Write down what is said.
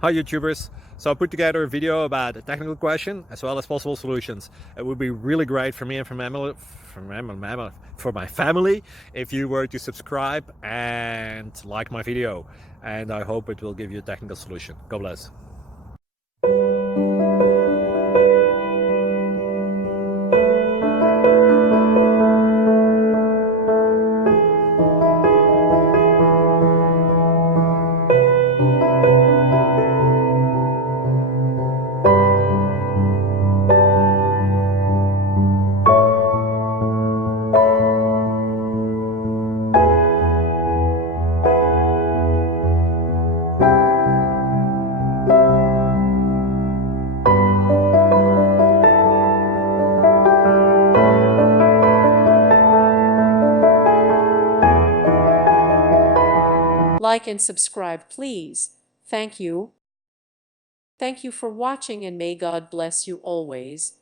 Hi YouTubers! So I put together a video about a technical question as well as possible solutions. It would be really great for me and for my family if you were to subscribe and like my video, and I hope it will give you a technical solution. God bless. Like and subscribe, please. Thank you. Thank you for watching, and may God bless you always.